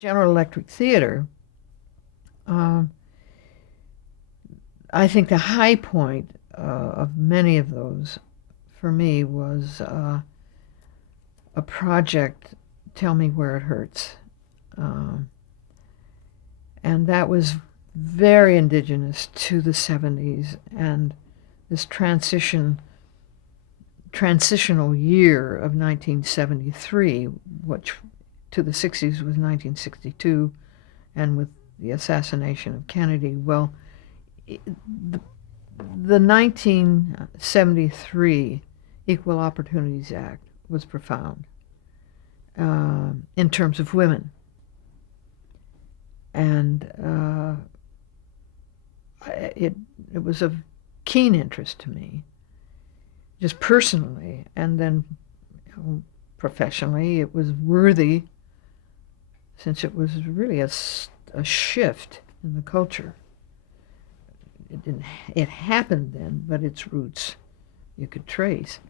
General Electric Theater, um, I think the high point of many of those for me was a project, Tell Me Where It Hurts. Um, and that was very indigenous to the 70s and this transitional year of 1973, which to the 60s was 1962, and with the assassination of Kennedy. Well, the, the 1973 Equal Opportunities Act was profound in terms of women. And it was of keen interest to me, just personally, and then professionally. It was worthy, since it was really a shift in the culture. It didn't. It happened then, but its roots you could trace.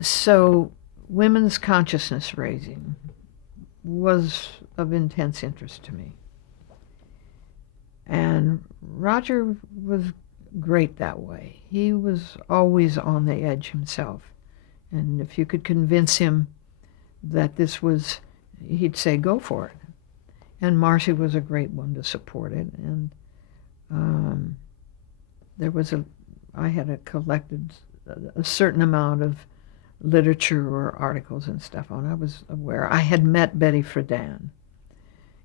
So, women's consciousness raising was of intense interest to me. And Roger was great that way. He was always on the edge himself. And if you could convince him that this was, he'd say, go for it. And Marcy was a great one to support it. And there was I had collected a certain amount of literature or articles and stuff on. I was aware. I had met Betty Friedan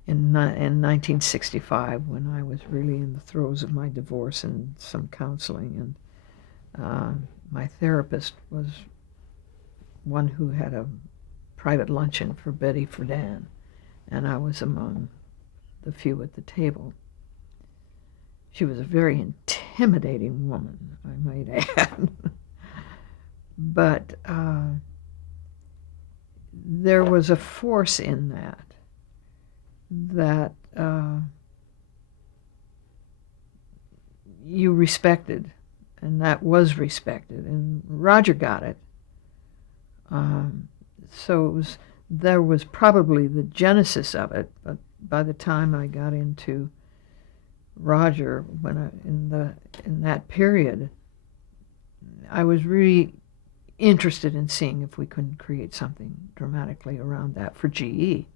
in 1965 when I was really in the throes of my divorce and some counseling. And my therapist was one who had a private luncheon for Betty Friedan, and I was among the few at the table. She was a very intimidating woman, I might add. But there was a force in that you respected, and that was respected, and Roger got it. So there was probably the genesis of it, but by the time I got into Roger, in that period, I was really interested in seeing if we couldn't create something dramatically around that for GE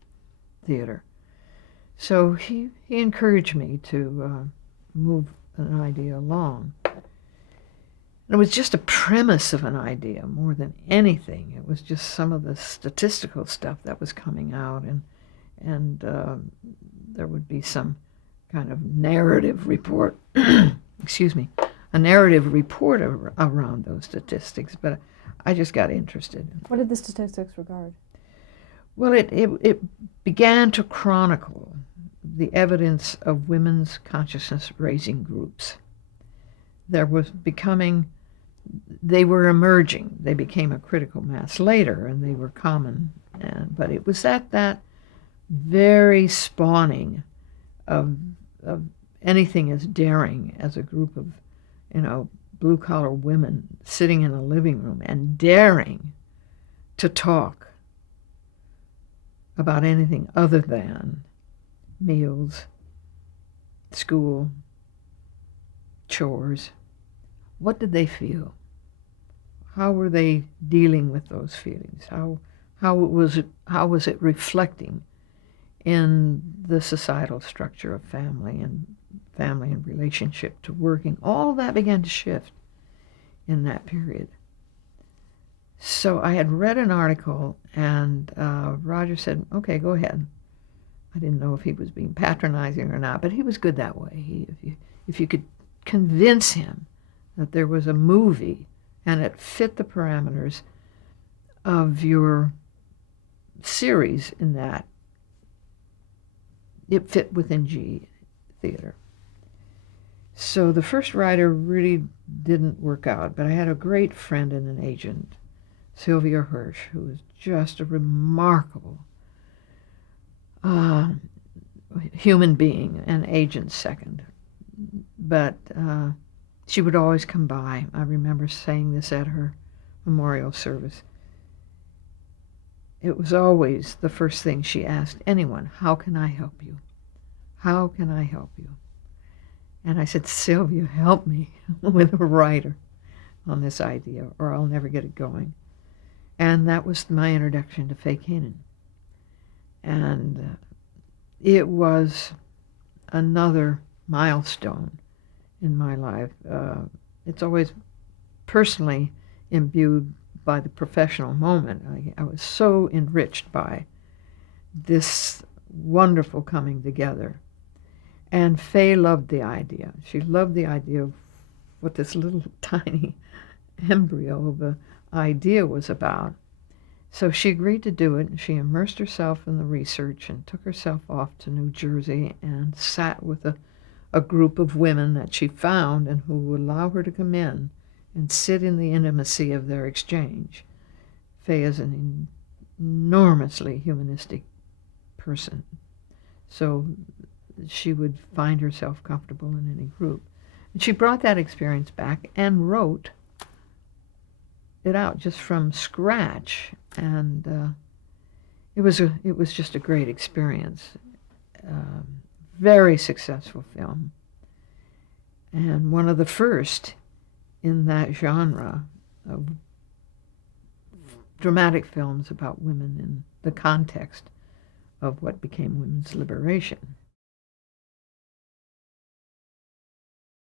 theater. So he encouraged me to move an idea along. It was just a premise of an idea more than anything. It was just some of the statistical stuff that was coming out, and there would be some kind of narrative report, excuse me, a narrative report around those statistics, but I just got interested. What did the statistics regard? Well, it began to chronicle the evidence of women's consciousness-raising groups. They were emerging. They became a critical mass later, and they were common. But it was at that very spawning of anything as daring as a group of, blue-collar women sitting in a living room and daring to talk about anything other than meals, school, chores. What did they feel? How were they dealing with those feelings? How was it reflecting in the societal structure of family and relationship to working? All of that began to shift in that period. So I had read an article, and Roger said, okay, go ahead. I didn't know if he was being patronizing or not, but he was good that way. If you could convince him that there was a movie and it fit the parameters of your series, in that it fit within G theater. So the first writer really didn't work out, but I had a great friend and an agent, Sylvia Hirsch, who was just a remarkable human being, and agent second. But she would always come by. I remember saying this at her memorial service. it was always the first thing she asked anyone, how can I help you? How can I help you? And I said, Sylvia, help me with a writer on this idea, or I'll never get it going. And that was my introduction to Faye Canaan. And it was another milestone in my life. It's always personally imbued by the professional moment. I was so enriched by this wonderful coming together. And Faye loved the idea. She loved the idea of what this little tiny embryo of an idea was about. So she agreed to do it, and she immersed herself in the research and took herself off to New Jersey and sat with a group of women that she found and who would allow her to come in and sit in the intimacy of their exchange. Faye is an enormously humanistic person, so she would find herself comfortable in any group. And she brought that experience back and wrote it out just from scratch, and it was just a great experience. Very successful film, and one of the first in that genre of dramatic films about women in the context of what became women's liberation.